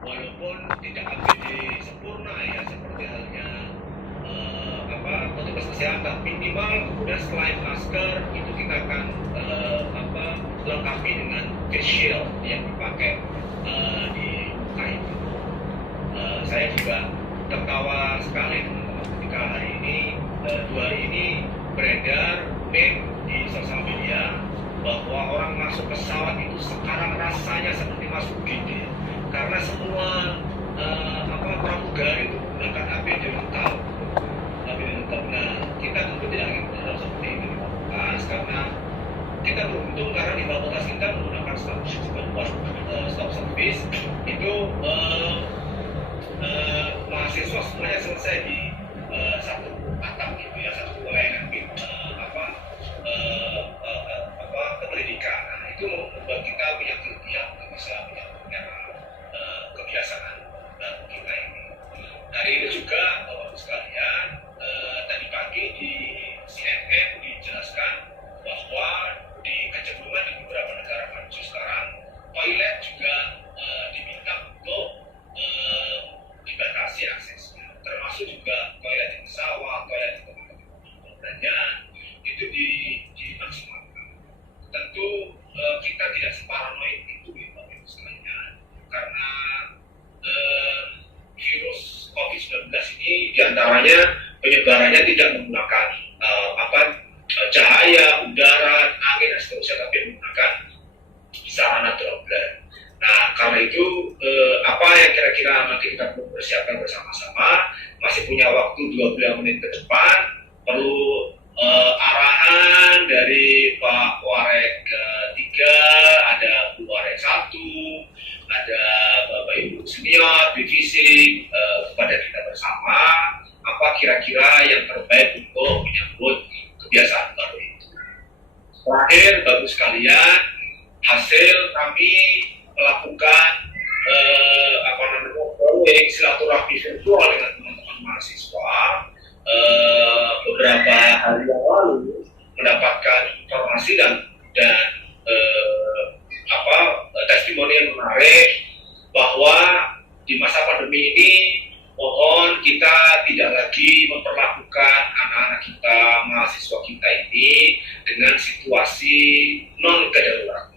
Walaupun tidak APD sempurna ya, seperti halnya petugas kesehatan, minimal kemudian selain masker itu kita akan lengkapi dengan face shield yang dipakai di muka itu. Saya juga tertawa sekali teman-teman ketika hari ini, 2 hari ini beredar meme di sosial media bahwa orang masuk pesawat itu sekarang rasanya seperti masuk GD, karena semua pramugari itu menggunakan APD lengkap. Nah, kita tentu tidak ingin berharap seperti ini di fakultas, karena kita beruntung karena di fakultas kita menggunakan staf service itu mahasiswa semuanya selesai di satu atap gitu ya, satu layanan kependidikan. Nah, itu membuat kita punya kegiatan, bisa punya kebiasaan baru kita ini. Hari ini juga Bapak sekalian, tadi pagi di CNN dijelaskan bahwa di kecenderungan di beberapa negara maju sekarang toilet juga diminta untuk dibatasi aksesnya, termasuk juga toilet di pesawat, toilet di tempat-tempat perbelanjaan itu dimaksimalkan. Tentu kita tidak separanoid itu ya Bapak Ibu sekalian, karena virus COVID-19 ini diantaranya penyebarannya tidak menggunakan cahaya, udara, angin, dan seterusnya, tapi menggunakan sarana droplet. Nah, karena itu apa yang kira-kira nanti kita perlu persiapkan bersama-sama, masih punya waktu 20 menit ke depan, perlu arahan dari Pak Warek 3, ada Bu Warek 1, ada Bapak Ibu senior, divisi kepada kita bersama, apa kira-kira yang terbaik untuk menyambut kebiasaan baru itu. Terakhir, Bapak sekalian, hasil kami melakukan silaturahmi virtual dengan teman-teman mahasiswa beberapa hari yang lalu, mendapatkan informasi dan testimoni yang menarik bahwa di masa pandemi ini mohon kita tidak lagi memperlakukan anak-anak kita, mahasiswa kita ini dengan situasi non kedaruratan.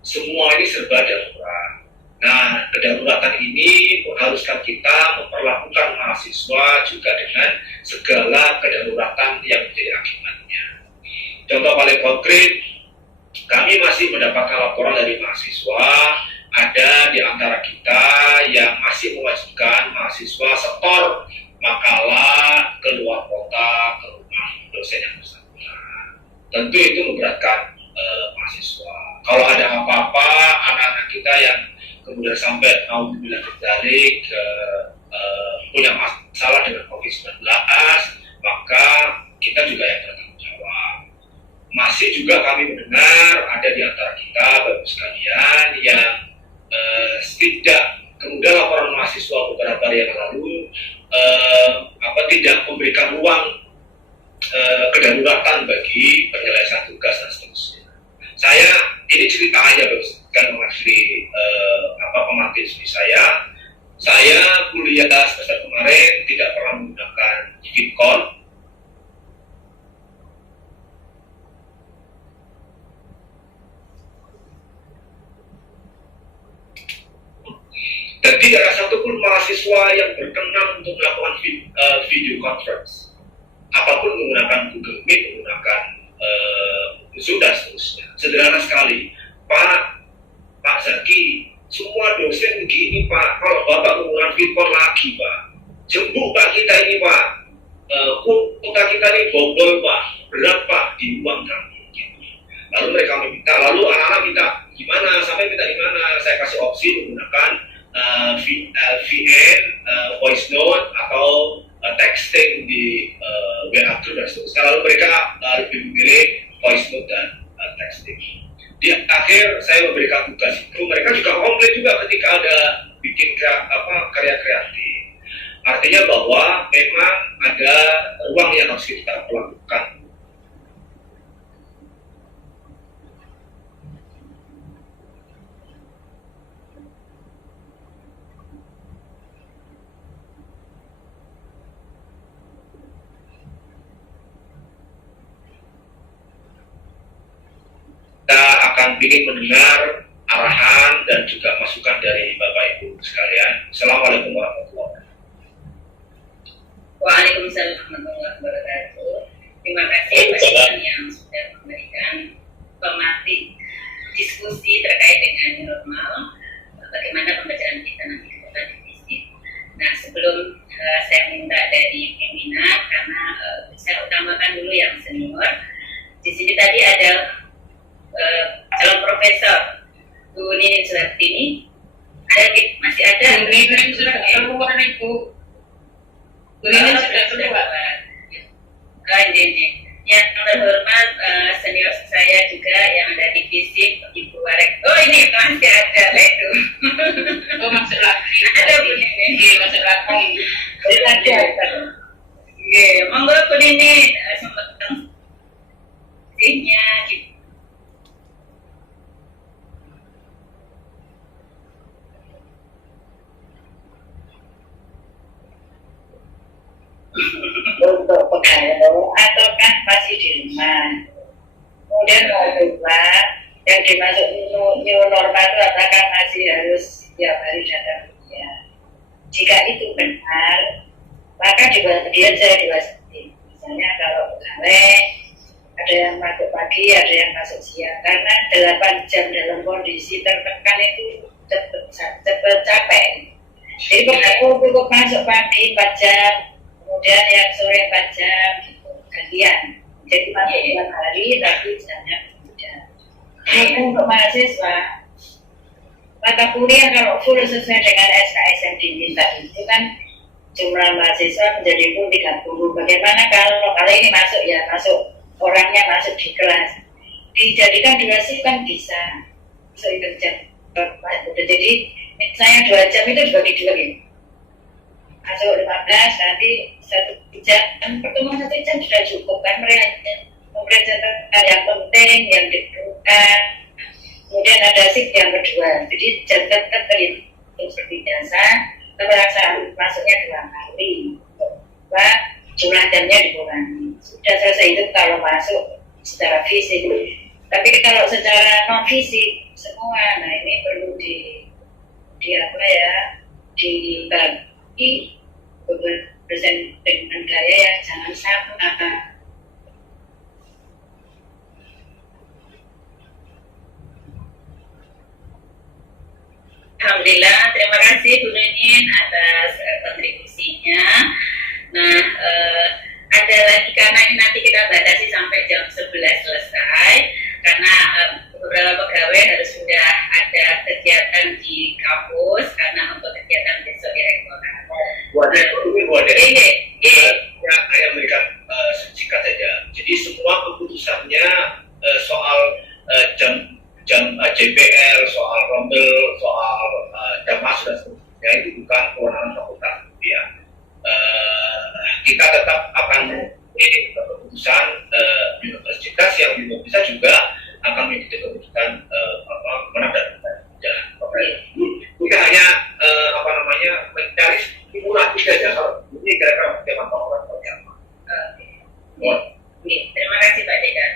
Semua ini serba darurat. Nah, kedaruratan ini mengharuskan kita memperlakukan mahasiswa juga dengan segala kedaruratan yang menjadi akibatnya. Contoh paling konkret, kami masih mendapatkan laporan dari mahasiswa, ada di antara kita yang masih mewajibkan mahasiswa setor makalah ke luar kota, ke rumah dosen yang bersangkutan. Tentu itu memberatkan mahasiswa. Kalau ada apa-apa, anak-anak kita yang kemudian sampai naudzubillah dzalik punya masalah dengan COVID-19, maka kita juga yang bertanggung jawab. Masih juga kami mendengar ada di antara kita, Bapak sekalian, yang tidak, kemudian laporan mahasiswa beberapa hari yang lalu tidak memberikan ruang kedaruratan bagi penyelesaian tugas dan seterusnya. Saya ini cerita aja, kan mengakhiri pemateri studi saya kuliah semester kemarin tidak pernah menggunakan VidCon. Dan tidak ada satupun mahasiswa yang berkenan untuk melakukan video conference. Apapun menggunakan Google Meet, menggunakan Zoom dan seterusnya. Sederhana sekali, Pak Zaki, semua dosen begini Pak, kalau Bapak menggunakan VidCon lagi Pak, jemput Pak kita ini Pak, kuota kita ini bobol Pak, berat Pak, di uang kami. Lalu mereka meminta, lalu anak-anak minta gimana, sampai minta gimana, saya kasih opsi menggunakan VN, voice note atau texting di WA dan seterusnya. Lalu mereka lebih memilih voice note dan texting. Di akhir saya memberikan tugas itu, mereka juga komplain juga ketika ada bikin karya kreatif. Artinya bahwa memang ada ruang yang harus kita lakukan. Kita akan ingin mendengar arahan dan juga masukan dari Bapak Ibu sekalian. Assalamualaikum warahmatullahi wabarakatuh. Waalaikumsalam warahmatullahi wabarakatuh. Terima kasih masukan yang sudah memberikan pemateri diskusi terkait dengan normal bagaimana pembacaan kita nanti ke depan di fisik. Nah, sebelum saya minta dari pimpinan, karena saya utamakan dulu yang senior. Di sini tadi ada calon profesor Bu Nini Suratini. Masih ada? Bu Nini sudah keluar Ibu. Bu Nini sudah keluar. Ini. Yang terhormat senior saya juga yang ada di fisik, Ibu Warek. Oh, ini masih ada itu. Oh, masuk lagi. Ada Bu Nini. Masuk lagi. Ada. Oke, monggo Bu Nini sempatkan sihnya gitu. Untuk pegawai ataukah masih di rumah, kemudian mau keluar yang dimasuk new normal itu apakah masih harus setiap hari datang kuliah. Jika itu benar, maka dia saya diwaspadai. Misalnya kalau pegawai ada yang masuk pagi, ada yang masuk siang, karena 8 jam dalam kondisi tertekan itu cepat capek. Jadi kalau cukup masuk pagi 4 jam, kemudian yang sore 4 jam gitu, gantian. Jadi masuk 4 hari tapi jamnya berbeda. Untuk mahasiswa, mata kuliah kalau full sesuai dengan SKS yang diminta itu kan jumlah mahasiswa menjadi full 30. Bagaimana kalau kali ini masuk orangnya masuk di kelas, dijadikan 2 shift kan bisa. So itu jam. Jadi misalnya 2 jam itu dibagi 2 gitu. Masuk 15, nanti 1 jam, pertemuan 1 jam sudah cukup kan mereka yang penting, yang diperlukan. Kemudian ada shift yang kedua, jadi jam terhitung seperti biasa, terasa masuknya 2 kali, jumlah jamnya dikurangi. Sudah selesai itu kalau masuk secara fisik. Tapi kalau secara non fisik semua, nah ini perlu dibagi bersen dengan gaya yang jangan sama. Alhamdulillah, terima kasih Bu Nunin atas kontribusinya. Nah, ada lagi karena ini nanti kita batasi sampai jam 11 selesai karena beberapa pegawai harus sudah ada kegiatan di kampus karena untuk kegiatan besok di rektorat. Saya memberikan singkat saja. Jadi semua keputusannya soal jam JPL, soal rombel, soal jam masuk dan seterusnya itu bukan kewenangan fakultas ya. Kita tetap akan keputusan universitas yang bisa juga akan mengikuti keputusan menang dan kita hanya mencari stimulasi saja. Kalau ini kira-kira bagaimana orang berjamaah. Terima kasih Pak Dekan.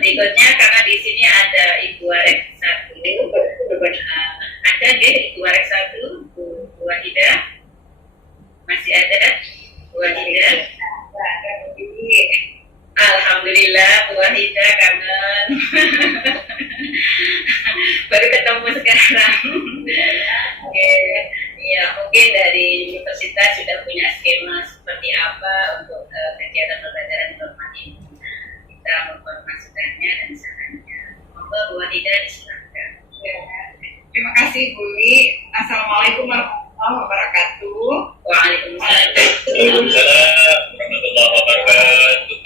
Berikutnya karena di sini ada Ibu Warek 1, ada Ibu Warek 1, Bu Wahidah, masih ada Bu Wahidah. Alhamdulillah Bu Wahidah kangen. Baru ketemu sekarang. Ya mungkin dari universitas sudah punya skema seperti apa untuk kegiatan pembelajaran normal ini. Kita menginformasikannya dan saran. bahwa tidak diserahkan. Ya. Terima kasih Bu Li. Assalamualaikum warahmatullahi wabarakatuh. Waalaikumsalam. Waalaikumsalam warahmatullahi wabarakatuh.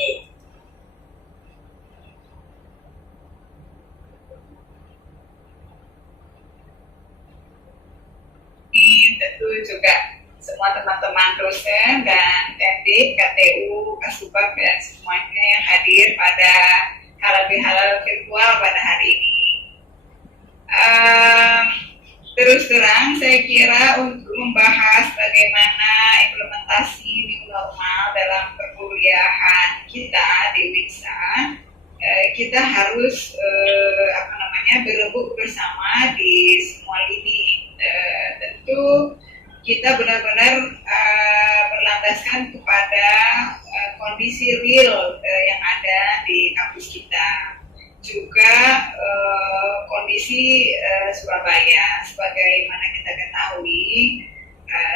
Tentu juga semua teman-teman dosen dan teknik KTU, Kasubag dan semuanya yang hadir pada halal bihalal virtual pada hari ini. Terus terang saya kira untuk membahas bagaimana implementasi new normal dalam perkuliahan kita di WIKSA, kita harus berebut bersama di semua lini. Tentu kita benar-benar berlandaskan kepada kondisi real yang ada di kampus kita, juga kondisi Surabaya. Sebagaimana kita ketahui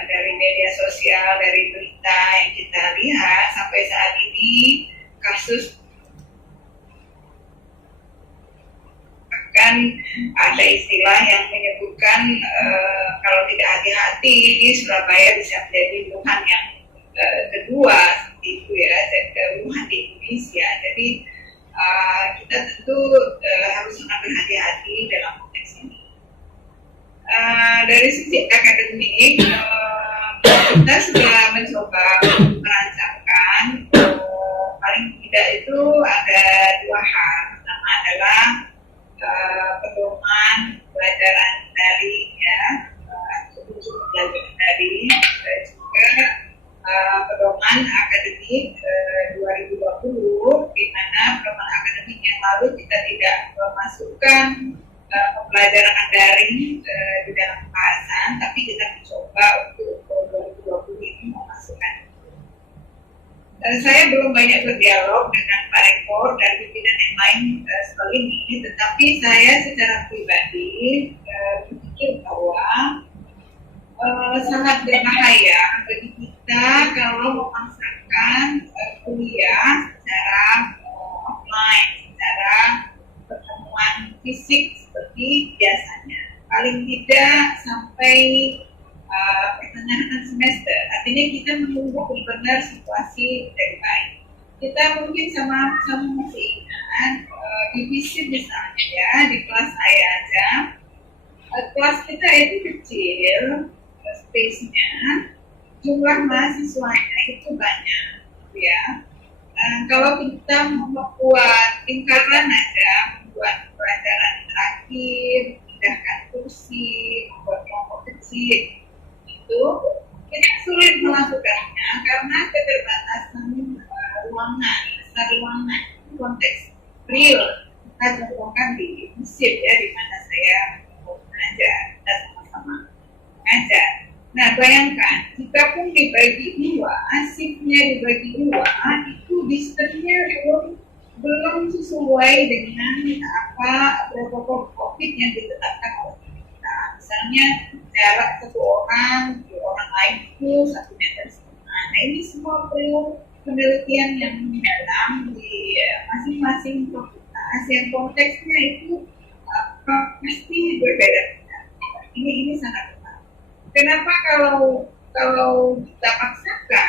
dari media sosial, dari berita yang kita lihat sampai saat ini, kasus bahkan ada istilah yang menyebutkan kalau tidak hati-hati Surabaya bisa menjadi Wuhan yang kedua seperti itu ya, Wuhan di Indonesia. Jadi kita tentu harus sangat berhati-hati dalam konteks ini. Dari sisi akademik, kita sudah mencoba merancangkan paling tidak itu ada dua hal. Pertama adalah pedoman pelajaran daring ya, pelajaran daring, juga pedoman akademik 2020, di mana pedoman akademik yang lalu kita tidak memasukkan pembelajaran daring di dalam pembahasan, tapi kita mencoba untuk 2020 ini memasukkan. Saya belum banyak berdialog dengan Pak Rektor dan pimpinan yang lain soal ini, tetapi saya secara pribadi berpikir bahwa sangat berbahaya bagi kita kalau memaksakan kuliah secara offline, secara pertemuan fisik seperti biasanya. Paling tidak sampai pertengahan semester. Artinya kita menunggu benar-benar situasi dari baik. Kita mungkin sama-sama masih ingat divisi misalnya ya, di kelas saya aja, kelas kita itu kecil, space-nya, jumlah mahasiswanya itu banyak ya. Kalau kita membuat tingkatan aja, membuat pelajaran terakhir, pindahkan kursi, membuat kelompok kecil, itu kita sulit melakukannya karena keterbatasan ruangan, besar ruangan, konteks real. Kita contohkan di Mesir ya, di mana saya mengajar, kita sama-sama mengajar. Nah, bayangkan jika pun dibagi dua, shiftnya dibagi dua, itu distance-nya belum sesuai dengan protokol COVID yang ditetapkan oleh kita. Misalnya jarak satu orang, dua orang lain itu 1,5 meter. Nah, ini semua perlu penelitian yang mendalam di masing-masing fakultas yang konteksnya itu pasti berbeda-beda. Ini sangat benar. Kenapa kalau kita paksakan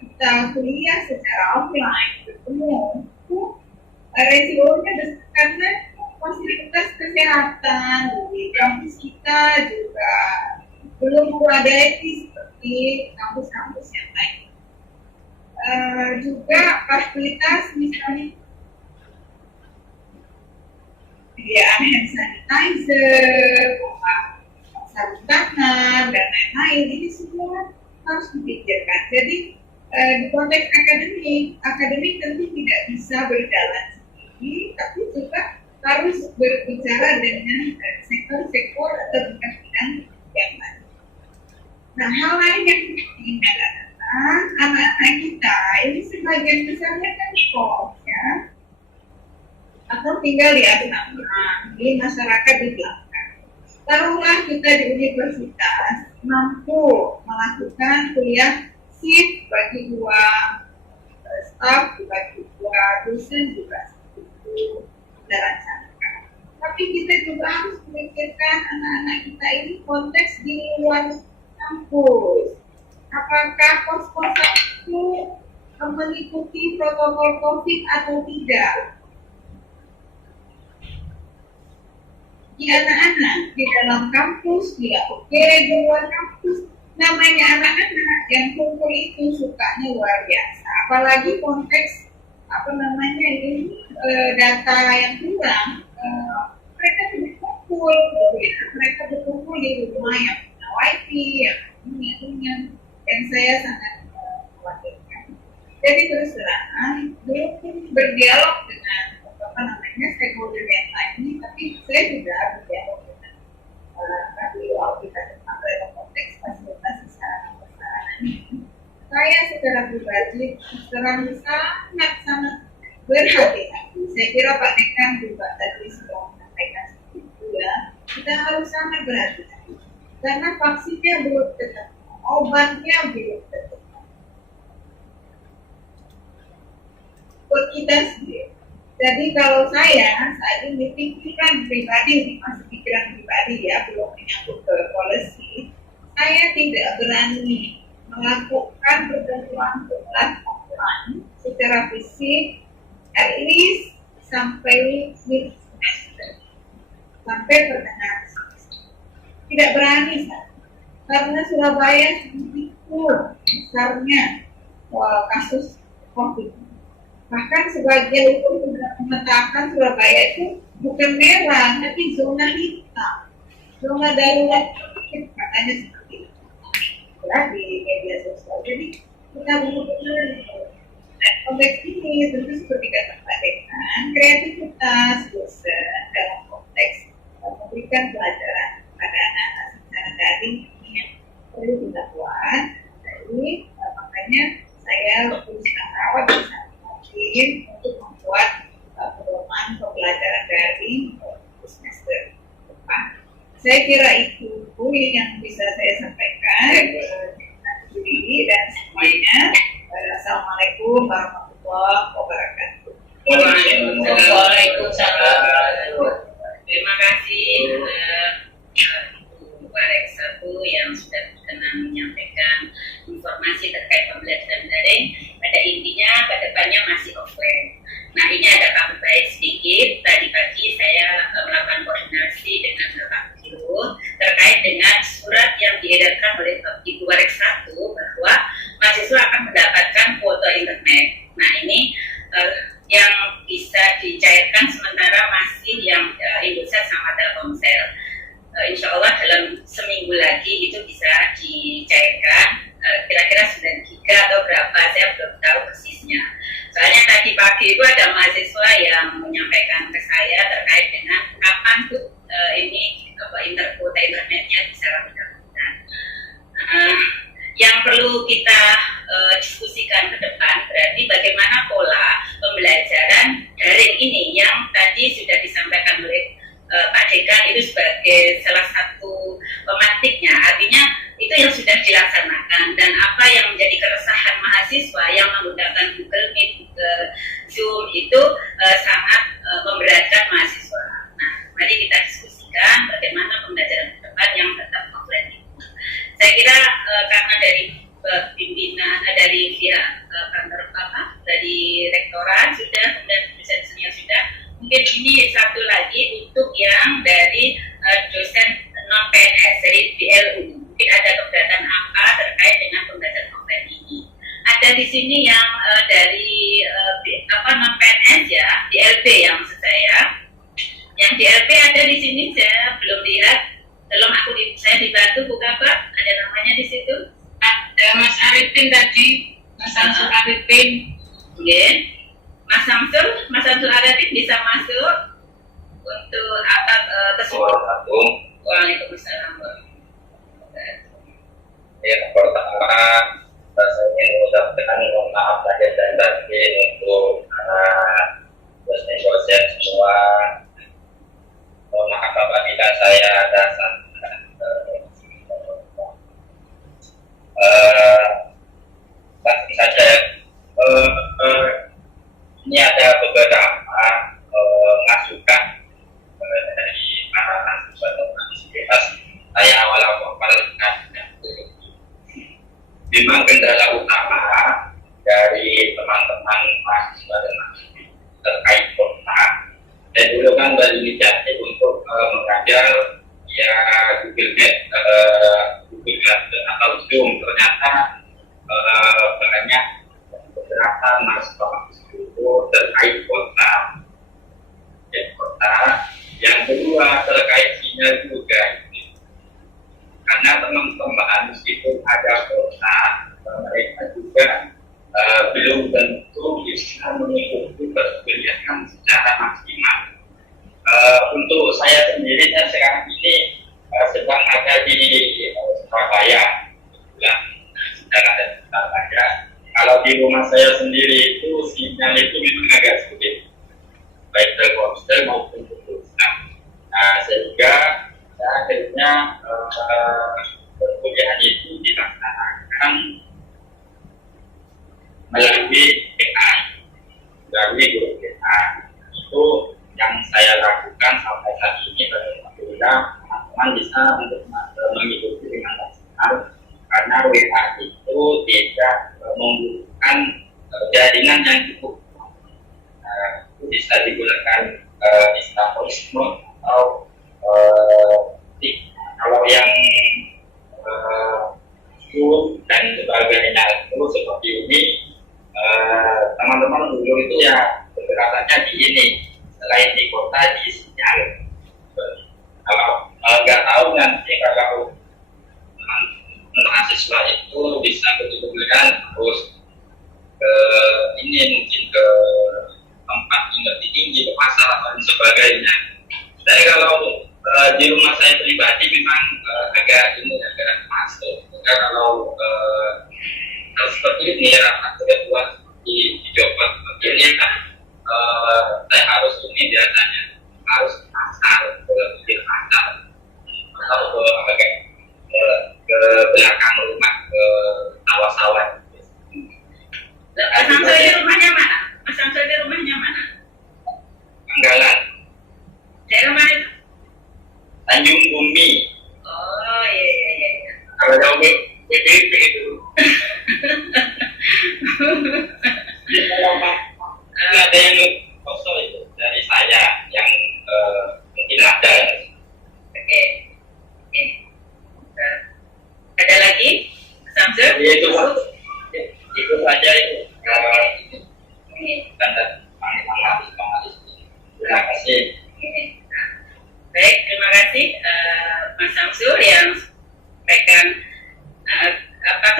kita kuliah secara offline bertemu, itu resikonya besar karena fasilitas kesehatan di kampus kita juga belum memadai seperti kampus-kampus yang lain. Juga fasilitas misalnya penyediaan hand sanitizer, sarung tangan dan lain-lain, ini semua harus dipikirkan. Jadi di konteks akademik tentu tidak bisa berjalan sendiri, tapi juga harus berbicara dengan sektor-sektor atau bidang-bidang yang lain. Nah, hal lain yang penting adalah anak-anak kita ini sebagian besarnya kan sekolah ya, atau tinggal di asrama, di masyarakat di belakang. Taruhlah kita di universitas mampu melakukan kuliah shift bagi dua staf, bagi dua dosen juga itu direncanakan. Tapi kita juga harus memikirkan anak-anak kita ini konteks di luar kampus. Apakah kos-kosan itu mengikuti protokol COVID atau tidak? Di anak-anak di dalam kampus dia oke, di luar kampus namanya anak-anak yang kumpul itu sukanya luar biasa. Apalagi konteks ini data yang kurang, mereka berkumpul, mereka berkumpul di rumah yang punya wifi, yang punya, yang saya sangat khawatirkan. Jadi terus terang belum berdialog dengan stakeholder yang lain, tapi saya juga berdialog dengan KPU kita tentang dalam konteks fasilitasi sarana ini. Saya secara pribadi sangat berhati-hati. Saya kira Pak Dekan juga tadi sudah menyampaikan seperti itu ya. Kita harus sangat berhati-hati karena vaksinnya belum ketemu, obatnya belum ketemu. Buat kita sendiri. Jadi kalau saya ini pikiran pribadi, masih pikiran pribadi ya, belum menyangkut ke policy, saya tidak berani melakukan pertemuan offline secara fisik at least sampai mid semester, sampai pertengahan semester. Tidak berani saya, karena Surabaya begitu besarnya kasus COVID. Bahkan sebagian itu sudah memetakan Surabaya itu bukan merah, tapi zona hitam, zona darurat, katanya seperti itu ya, di media sosial. Jadi kita benar-benar konteks ini tentu seperti kata Pak Dekan, kreativitas dosen dalam konteks memberikan pelajaran pada anak-anak secara daring yang perlu dilakukan. Jadi makanya saya berusaha rawat bersama untuk membuat pedoman pembelajaran daring untuk semester depan. Saya kira itu yang bisa saya sampaikan diri dan semuanya. Assalamualaikum warahmatullahi wabarakatuh. Waalaikumsalam. Terima kasih Ibu Warek Satu yang sudah berkenan menyampaikan informasi terkait pembelajaran daring. Pada intinya ke depannya masih offline. Nah, ini ada kabar baik sedikit. Tadi pagi saya melakukan koordinasi dengan Bapak Guru terkait dengan surat yang diedarkan oleh Ibu Warek Satu bahwa mahasiswa akan mendapatkan kuota internet. Nah, ini yang bisa dicairkan sementara masih yang Indosat sama Telkomsel. Insya Allah dalam seminggu lagi itu bisa dicairkan. Kira-kira 9 giga atau berapa, saya belum tahu persisnya. Soalnya tadi pagi itu ada mahasiswa yang menyampaikan ke saya terkait dengan kapan tuh ini kuota internetnya bisa dilakukan. Yang perlu kita diskusikan ke depan berarti bagaimana pola pembelajaran daring ini yang tadi sudah disampaikan oleh Pak Dekan itu sebagai salah satu pemantiknya. Artinya itu yang sudah dilaksanakan dan apa yang menjadi keresahan mahasiswa yang menggunakan Google Meet, Google Zoom itu sangat memberatkan mahasiswa. Nah, mari kita diskusikan bagaimana pembelajaran ke depan yang tetap offline itu. Saya kira karena dari pimpinan dari pihak kantor dari rektorat sudah, kemudian dosen senior sudah, mungkin ini satu lagi untuk yang dari dosen non PNS dari BLU. Mungkin ada keberatan apa terkait dengan pembelajaran offline ini. Ada di sini yang dari non PNS ya, DLP yang maksud saya. Yang DLP ada di sini, saya belum lihat. Tolong saya dibantu buka Pak, ada namanya di situ. Ada Mas Arifin tadi, Mas Samsul Arifin. Oke. Mas Samsul Arifin bisa masuk untuk keseluruhan. Waalaikumsalam. Ya, pertama saya ingin mengucapkan mohon maaf lahir dan batin untuk dosen-dosen semua. Mohon maaf apabila saya ada pasti saja ini ada beberapa masukan dari ada inisiatif untuk mengajar ya Google Meet atau Zoom. Ternyata banyak beberapa mahasiswa itu terkait kota. Yang kedua terkait sinyal juga. Karena teman-teman meskipun ada kota, mereka juga belum tentu bisa mengikuti perkuliahan secara maksimal. Untuk saya sendiri, saya sekarang ini sedang ada di Surabaya, sedang ada di Surabaya. Kalau di rumah saya sendiri itu sinyal itu memang agak sulit, baik Telkomsel maupun Telkomsel. Sehingga akhirnya perkuliahan itu dilaksanakan melalui AI, melalui grup AI. Itu yang saya lakukan sampai saat ini. Alhamdulillah teman-teman bisa untuk mengikuti dengan maksimal karena WA itu tidak membutuhkan jaringan yang cukup. Itu bisa digunakan istilah voice note atau kalau yang Zoom dan sebagainya itu seperti ini, teman-teman dulu itu ya kekerasannya di ini, selain di kota di sinyal. Kalau nggak tahu nanti kalau mahasiswa itu bisa betul-betul terus ke ini mungkin ke tempat yang lebih tinggi, ke pasar dan sebagainya. Saya kalau di rumah saya pribadi memang agak masuk. Kalau seperti ini ya kedua di Jombang seperti ini kan saya harus ini biasanya harus pasar ke pasar atau ke belakang rumah ke sawah-sawah. Mas Samsul di rumahnya mana? Mas Samsul di rumahnya mana? Panggalan. Daerah mana itu? Tanjung Bumi. Oh iya. Kalau jauh PPP itu. Ada yang kosong itu dari saya yang mungkin ada. Oke. Ada lagi? Mas Samsul? Itu saja itu. Tanda pengalaman. Terima kasih. Baik, terima kasih Mas Samsul yang sampaikan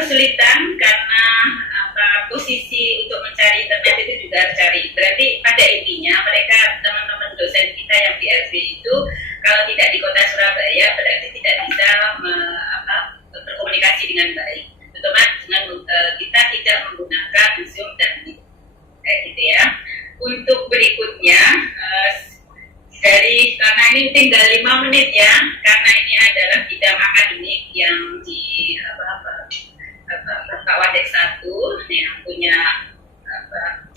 kesulitan karena posisi untuk mencari internet itu juga harus cari. Berarti pada intinya mereka teman-teman dosen kita yang di LB itu kalau tidak di kota Surabaya berarti tidak bisa berkomunikasi dengan baik. Terutama dengan kita tidak menggunakan Zoom dan gitu ya. Untuk berikutnya karena ini tinggal 5 menit ya, karena ini adalah bidang akademik yang di Pak Wadek 1 yang punya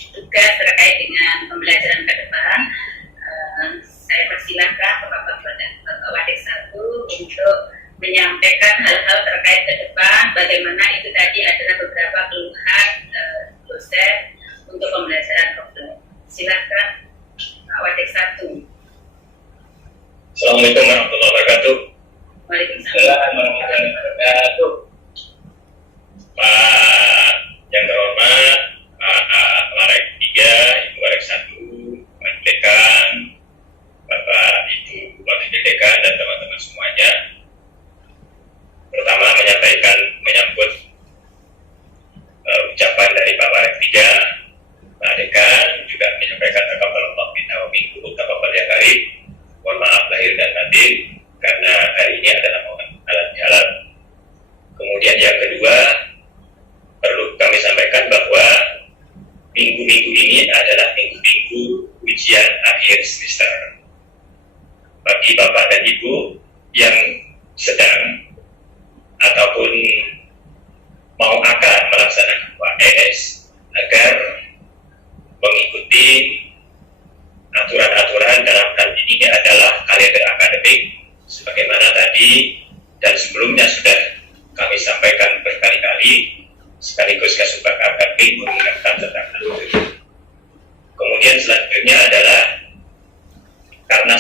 tugas terkait dengan pembelajaran ke depan. Saya persilahkan Bapak Wadek 1 untuk menyampaikan hal-hal terkait ke depan, bagaimana itu tadi adalah beberapa keluhan dosen untuk pembelajaran offline. Silakan Pak Wadek 1. Assalamualaikum warahmatullahi wabarakatuh. Waalaikumsalam warahmatullahi wabarakatuh. Pak yang terhormat, Pak Warek 3, Ibu Warek 1, Pak Dekan, Bapak Ibu Wakil Dekan dan teman-teman semuanya. Pertama menyambut ucapan dari Pak Warek 3, Pak Dekan juga menyampaikan taqabbalallahu minna wa minkum taqabbal ya karim. Mohon maaf lahir dan batin karena hari ini adalah momen halal bihalal. Kemudian yang kedua, perlu kami sampaikan bahwa minggu-minggu ini adalah minggu-minggu ujian akhir semester. Bagi Bapak dan Ibu yang sedang ataupun mau akan melaksanakan UAS agar mengikuti aturan-aturan dalam hal ini adalah kalender akademik sebagaimana tadi dan sebelumnya sudah kami sampaikan berkali-kali sekaligus Kasubag akademik mengingatkan tentang hal itu. Kemudian selanjutnya adalah karena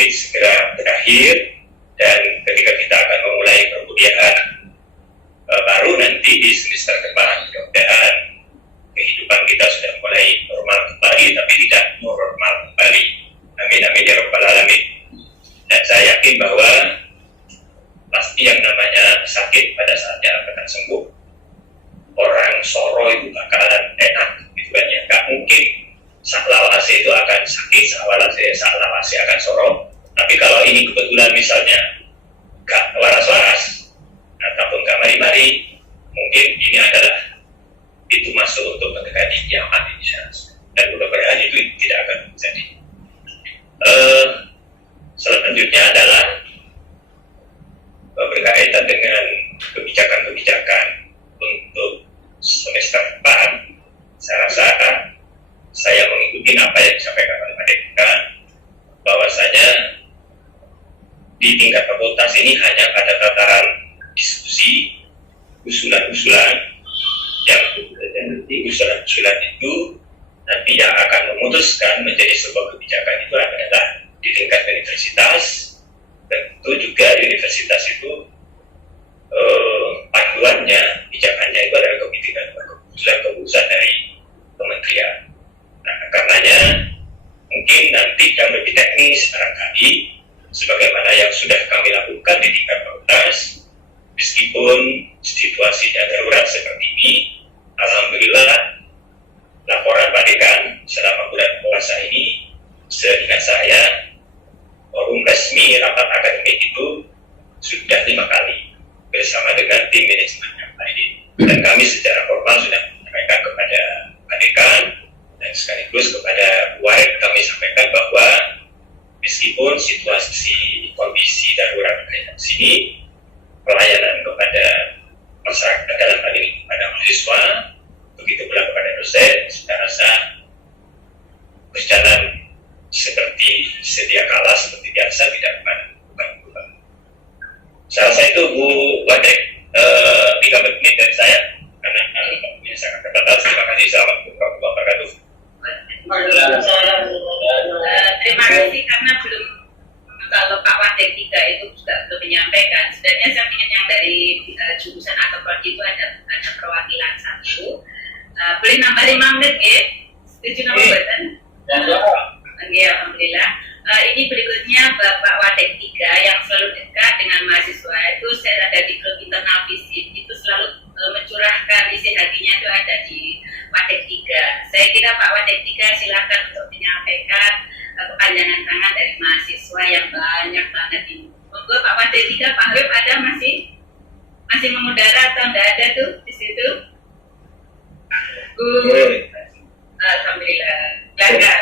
COVID segera berakhir, dan ketika kita akan memulai perkuliahan baru nanti di semester depan, mudah-mudahan kehidupan kita sudah mulai normal kembali, tapi tidak normal kembali. Amin amin ya rabbal alamin. Dan saya yakin bahwa pasti yang namanya sakit pada saatnya akan sembuh. Orang soro itu bakalan enak gitu kan ya. Gak mungkin saklawase itu akan sakit, saklawase akan soro. Tapi kalau ini kebetulan misalnya gak waras-waras ataupun gak mari-mari, mungkin ini adalah itu masuk untuk mendekati kiamat insyaallah. Dan mudah-mudahan itu tidak akan terjadi. Selanjutnya adalah berkaitan dengan kebijakan-kebijakan untuk semester depan. Saya rasa saya mengikuti apa yang disampaikan oleh Pak Dekan, bahwasanya di tingkat fakultas ini hanya pada tataran diskusi, usulan-usulan, yang nanti usulan-usulan itu nanti yang akan memutuskan menjadi sebuah kebijakan itu adalah di tingkat universitas. Tentu juga universitas itu panduannya, bijakannya itu adalah keputusan dari kementerian. Nah, karenanya mungkin nanti yang lebih teknis barangkali sebagaimana yang sudah kami lakukan di tingkat fakultas, meskipun situasinya darurat seperti ini, alhamdulillah laporan Pak Dekan selama bulan puasa ini, seingat saya forum resmi rapat akademik itu sudah 5 kali bersama dengan tim manajemen yang lain, dan kami secara formal sudah menyampaikan kepada Pak Dekan dan sekaligus kepada WAED kami sampaikan bahwa meskipun situasi kondisi darurat kayak sini, pelayanan kepada masyarakat dalam hal ini kepada mahasiswa, begitu pula kepada dosen, saya rasa berjalan seperti sedia kala, seperti biasa, tidak berubah. Saya rasa itu Bu Wadek, 3 menit dari saya karena waktunya sangat terbatas. Terima kasih. Assalamualaikum warahmatullahi wabarakatuh. Terima kasih karena belum, kalau Pak Wadek 3 itu juga belum menyampaikan. Sebenarnya saya ingin yang dari jurusan atau prodi itu ada perwakilan 1. Boleh nambah 5 menit ya? Setuju nama buatan? Oke, alhamdulillah. Ini berikutnya Bapak Wadek 3 yang selalu dekat dengan mahasiswa. Itu saya ada di grup internal visit, itu selalu mencurahkan isi hatinya itu ada di Wadek 3. Saya kira Pak Wadek 3 silakan untuk menyampaikan kepanjangan tangan dari mahasiswa yang banyak banget ini. Monggo Pak Wadek 3, Pak Habib ada masih mengudara atau tidak ada tuh di situ? Alhamdulillah. Jaga.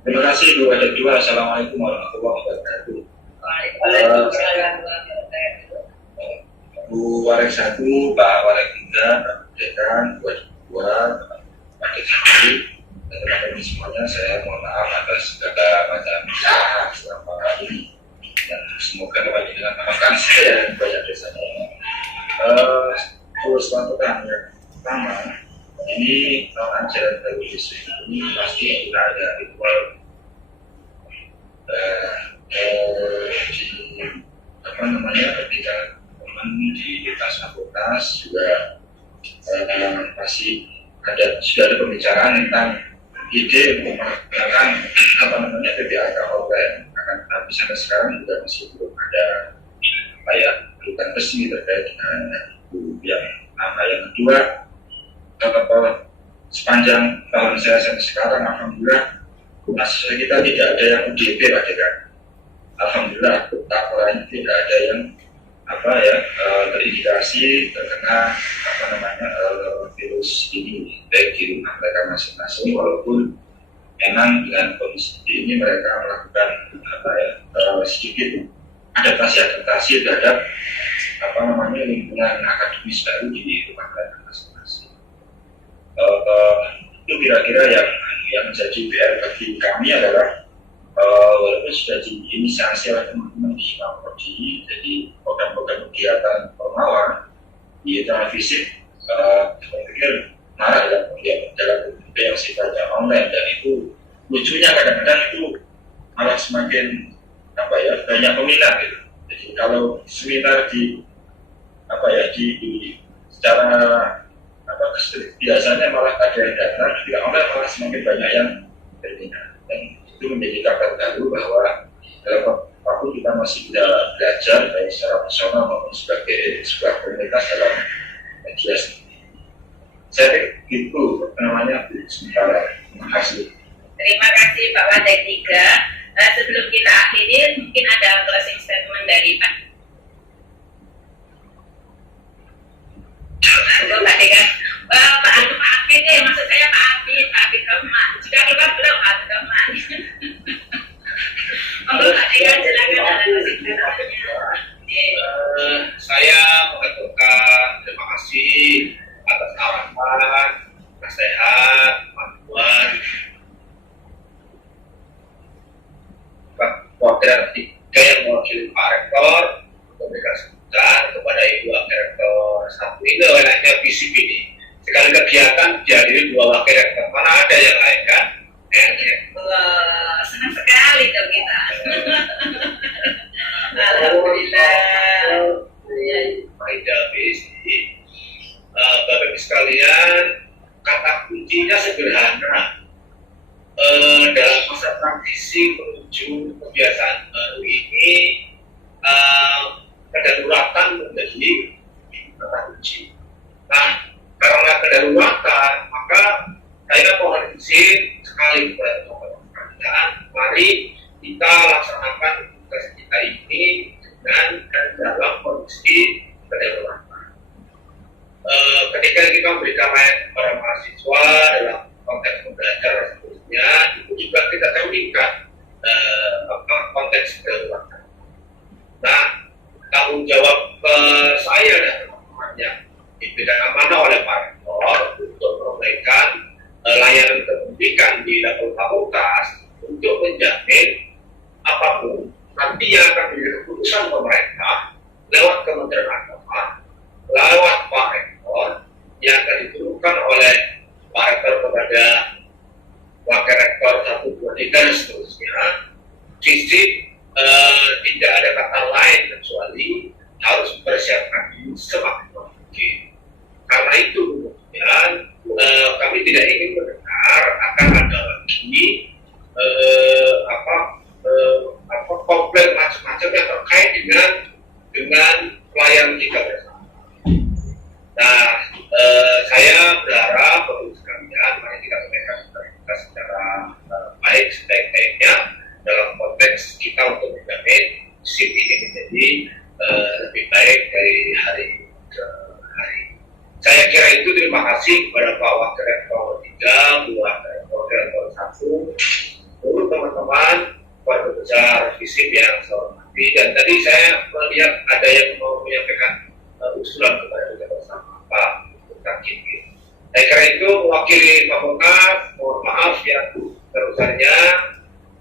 Terima kasih Bu Wadek 2. Assalamualaikum warahmatullahi wabarakatuh. Waalaikumsalam warahmatullahi wabarakatuh. Bu Wadek 1, Pak Wadek 3, Pak Dekan, Bu Wadek 2, Pak Dekan 1, dan teman-teman semuanya, saya mohon maaf atas segala macam kesalahan selama ini, dan semoga kembali dengan maafkan saya dan banyak dosanya. Suatu yang pertama, ini tahun ajaran baru Yesus ini pasti sudah ada ritual di ketika teman di lintas fakultas juga pasti sudah ada pembicaraan tentang ide untuk menggunakan PPAK online, tapi sampai sekarang juga masih belum ada keputusan resmi terkait dengan yang nama. Yang kedua, sepanjang tahun saya sampai sekarang, alhamdulillah mahasiswa kita tidak ada yang UDP Pak Dekan. Alhamdulillah, laporannya tidak ada yang terindikasi terkena virus ini baik di rumah mereka masing-masing, walaupun memang dengan kondisi ini mereka melakukan sedikit adaptasi terhadap lingkungan akademis baru di rumah mereka masing-masing. Itu kira-kira yang menjadi PR bagi kami adalah walaupun sudah diinisiasi oleh teman-teman di Prodi, jadi program-program kegiatan formal di televisi, saya pikir marah dalam yang sifatnya online, dan itu lucunya kadang-kadang itu semakin banyak peminat gitu. Jadi kalau seminar di secara biasanya malah ada yang datang, tidak online malah semakin banyak yang berminat. Dan itu menjadi kabar baru bahwa dalam waktu kita masih bisa belajar baik secara personal maupun sebagai sebuah komunitas dalam media sendiri. Saya pikir itu namanya sementara. Terima kasih. Terima kasih Pak Wadai 3. Sebelum kita akhiri, mungkin ada closing statement dari Pak. Pak Deka. Pak Afid deh, maksud saya Pak Afid Rahman. Sudah keluar belum Pak Rahman? Pak Deka, silakan ada closing statementnya. Saya mengaturkan terima kasih atas arahan, nasihat, panduan, wakil 3 yang mewakili Pak Rektor untuk memberikan sambutan kepada Ibu Wakil Rektor 1. Ini enaknya visip ini. Sekali kegiatan dihadiri 2 wakil rektor. Mana ada yang lain kan? Wah, senang sekali dong kita. Alhamdulillah. Faedah visi. Bapak Ibu sekalian, kata kuncinya sederhana. Dalam masa transisi menuju kebiasaan baru ini, kedaruratan menjadi kata kunci. Nah, karena kedaruratan, maka saya mohon izin sekali kepada teman-teman, mari kita laksanakan tugas kita ini dengan dalam kondisi kedaruratan. Ketika kita memberikan layanan kepada mahasiswa dalam konteks belajar seterusnya, itu juga kita cerminkan konteks kedaruratan. Nah, tanggung jawab saya dan teman-teman yang diberikan amanah oleh Pak Rektor untuk memberikan layanan pendidikan di level fakultas untuk menjamin apapun nanti yang akan menjadi keputusan pemerintah lewat Kementerian Agama, lewat Pak Rektor yang akan diturunkan oleh Pak Rektor kepada Wakil Rektor 1, 2, 3 dan seterusnya. Sisi tidak ada kata lain kecuali harus mempersiapkan diri semaksimal mungkin. Karena itu kemudian kami tidak ingin mendengar akan ada lagi komplain macam-macam yang terkait dengan pelayanan kita bersama. Nah, saya berharap Bapak sekalian, mari kita sampaikan kita secara baik sebaik-baiknya dalam konteks kita untuk menjamin SIP ini menjadi lebih baik dari hari ke hari. Saya kira itu. Terima kasih kepada Pak Wakil Rektor 3, Bu Wakil Rektor 1, seluruh teman-teman, keluarga besar FISIP yang saya hormati. Dan tadi saya melihat ada yang mau menyampaikan usulan kepada kita bersama Pak Takin. Saya kira itu mewakili fakultas, mohon maaf yang sebesarnya.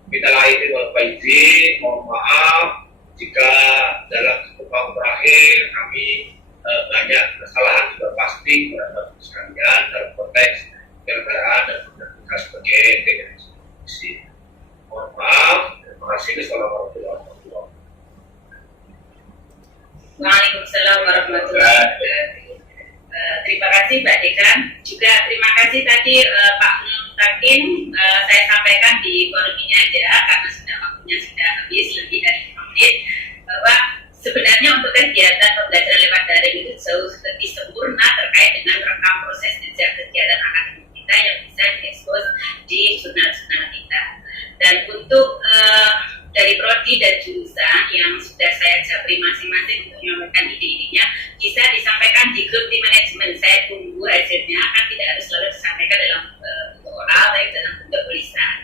Kita lahir Bapak izin, mohon maaf jika dalam tahun terakhir kami banyak kesalahan sudah pasti kepada sekalian dalam konteks penyelenggaraan dan tugas sebagai institusi. Mohon maaf, terima kasih. Assalamualaikum warahmatullahi wabarakatuh. Waalaikumsalam warahmatullahi wabarakatuh. Terima kasih Mbak Dekan. Juga terima kasih tadi Pak Takin. Saya sampaikan di forum ini aja karena waktunya sudah habis lebih dari 5 menit, bahwa sebenarnya untuk kegiatan pembelajaran lewat daring itu jauh lebih sempurna terkait dengan rekam proses jejak kegiatan akademik kita yang bisa diekspos di jurnal-jurnal kita. Dan untuk dari prodi dan jurusan yang sudah saya japri masing-masing untuk menyampaikan ide-idenya bisa disampaikan di grup tim manajemen. Saya tunggu hasilnya, kan tidak harus selalu disampaikan dalam bentuk oral, tapi dalam bentuk tulisan.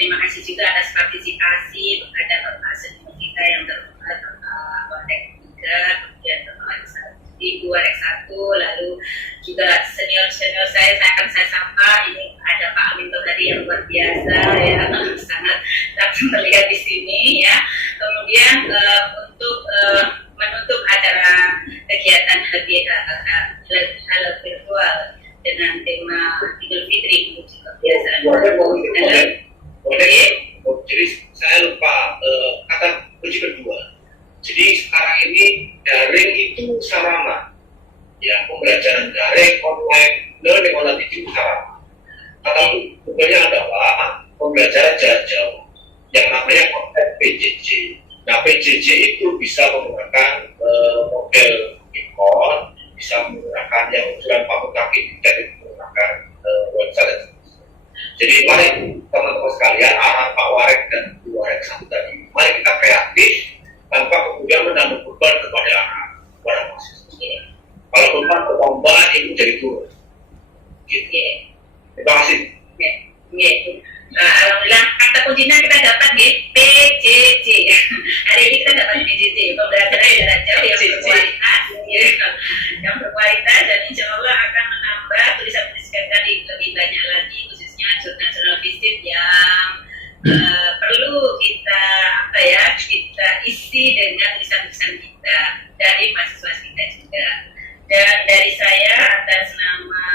Terima kasih juga atas partisipasi kepada Bapak senior kita yang terhormat Bapak Warek 3, kemudian Bapak Ibu Warek 1, lalu juga senior-senior saya akan saya sapa. Ini ada Pak Aminto tadi yang luar biasa ya, sangat terlihat di sini ya. Kemudian untuk menutup acara kegiatan halal virtual dengan tema Idul Fitri menuju kebiasaan. Jadi saya PJJ itu bisa menggunakan model impor, bisa menggunakan yang ukuran paku kaki, tidak menggunakan website. Jadi mari teman-teman sekalian, arahan Pak Warek dan Bu Warek satu tadi, mari kita kreatif tanpa kemudian menambah beban kepada mahasiswa. Kalau beban ketambahan itu jadi turun. Gitu. Terima kasih. Alhamdulillah kata kuncinya kita dapat di PJJ. Hari ini kita dapat PJJ, pembelajaran jarak jauh yang berkualitas, yang berkualitas, dan insya Allah akan menambah tulisan-tulisan tadi lebih banyak lagi, khususnya jurnal-jurnal fisik yang perlu kita kita isi dengan tulisan-tulisan kita dari mahasiswa kita juga. Dan dari saya atas nama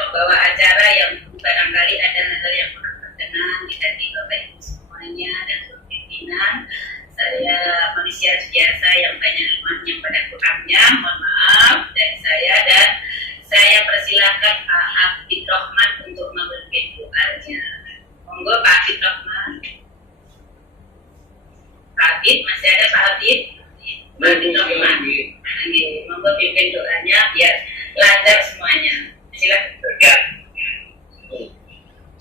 pembawa acara yang barangkali ada hal yang kurang berkenan di Bapak Ibu semuanya dan seluruh pimpinan, saya manusia biasa yang banyak lemahnya pada kurangnya, mohon maaf dari saya, dan saya persilahkan Pak Habib Rahman untuk memberikan doanya. Monggo Pak Habib Rahman. Pak Habib, masih ada Pak Habib? Pak Habib Rahman. Monggo pimpin doanya biar lancar semuanya. Silakan.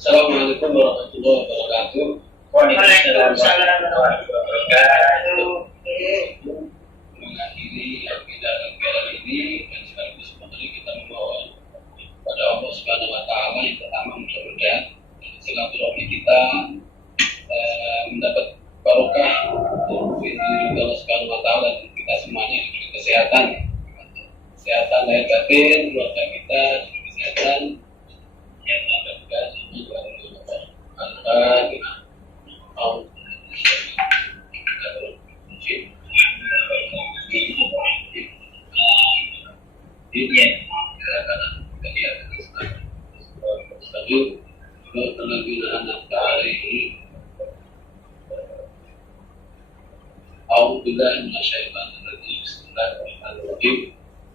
Assalamualaikum warahmatullahi wabarakatuh. Waalaikumsalam warahmatullahi wabarakatuh. Mengakhiri agenda kegiatan ini dan sekaligus kembali kita membawa pada Allah Subhanahu Wa Taala yang pertama mudah-mudahan silaturahmi kita mendapat barokah dari Allah Subhanahu Wa Taala dan kita semuanya diberi kesehatan lahir batin, keluarga kita diberi kesehatan yang ada juga semua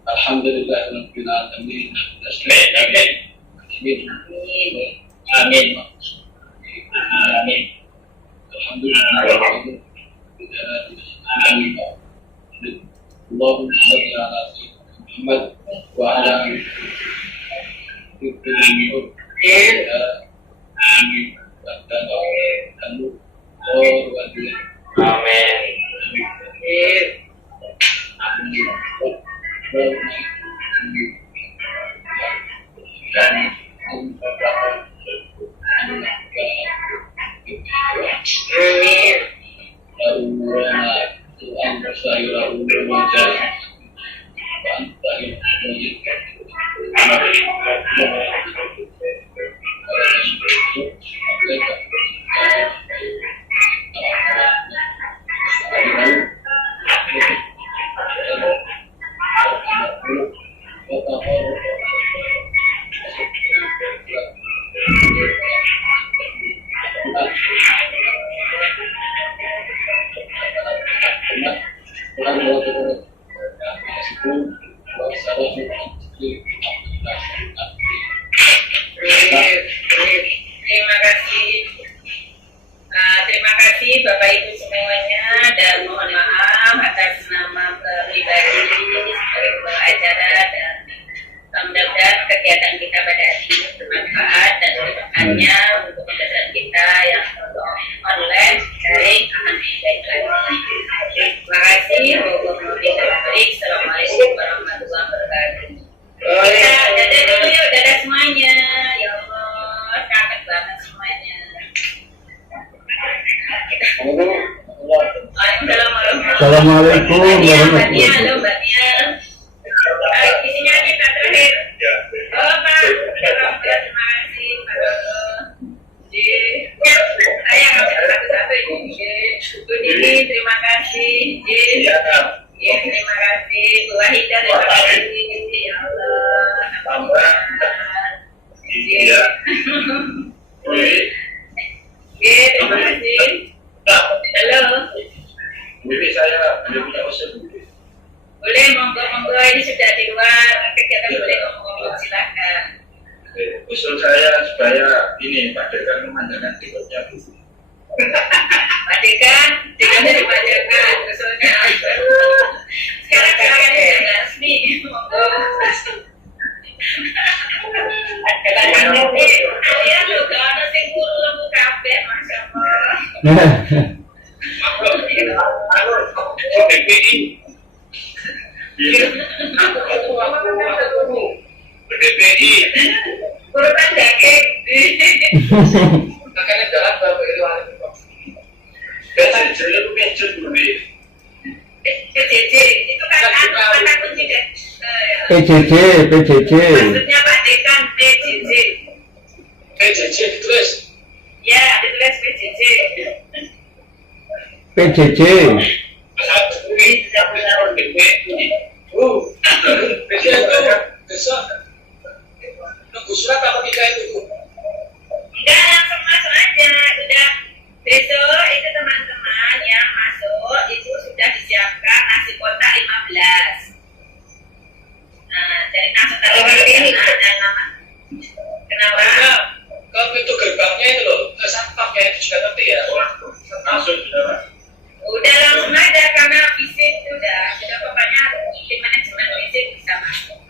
Alhamdulillahirabbil alamin. Amin. Amin. Alhamdulillah. Allahumma shalli ala sayyidina Muhammad wa ala alihi Terima kasih Bapak Ibu semuanya, dan mohon maaf atas nama pribadi sebagai pembawa acara, dan mudah-mudahan kegiatan kita pada hari ini bermanfaat dan kedepannya untuk pembelajaran kita yang online daring akan lebih baik lagi. Terima kasih. Assalamualaikum warahmatullahi wabarakatuh. Dadah dulu ya, dadah semuanya. Ya Allah, kangen banget semuanya. Assalamualaikum warahmatullahi wabarakatuh. Halo Mbak Nia. Isinya kita terakhir. Oh Pak, terima kasih Pak Dodo. Saya ngambil satu-satu ini. Bu Dini, terima kasih. Terima kasih. Bu Wahida, terima kasih. Ya Allah. Terima kasih. Halo. Jadi saya punya usul. Boleh, monggo ini sudah di luar kegiatan, boleh ngomong, silakan. Usul saya supaya ini Pak Dekan memanjakan tiketnya. Pak Dekan, Tinggalnya dibacakan usulnya. Sekarang silakan yang resmi. Monggo. Kalian juga ada sing guru lembu kabeh, Masya Allah. DPI. DPI. Urutan daging. Makanya jalan bapak itu biasa jalan pensiun dulu. PJJ itu kan kata kunci deh. PJJ. Maksudnya Pak Dekan PJJ. PJJ ditulis. Ya, ditulis PJJ. PJJ. Besok nunggu surat apa tidak itu? Enggak, langsung masuk aja. Udah besok itu teman-teman yang masuk itu sudah disiapkan nasi kotak 15. Nah, dari langsung tadi ini ada nama. Kenapa? Ke pintu gerbangnya itu loh, ke satpamnya itu juga nanti ya orang langsung sudah. Udah langsung aja karena visit udah pokoknya tim manajemen visit bisa masuk.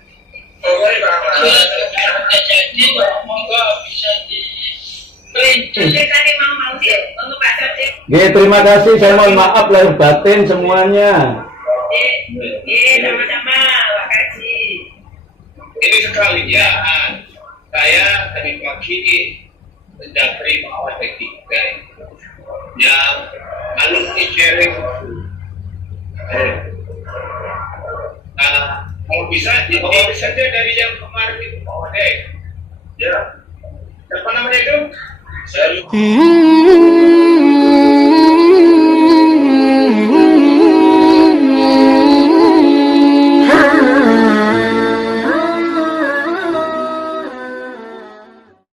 Jadi monggo bisa di. Tadi mau sih, mau Pak Sodik. Terima kasih, saya mohon maaf lahir batin semuanya. Sama-sama, makasih. Ini sekalian, saya tadi pagi sedang terima oleh P3 yang alumni sharing. Kalau bisa diambil saja dari yang kemarin itu Pak Wade. Ya. Apa namanya itu? Saya lupa.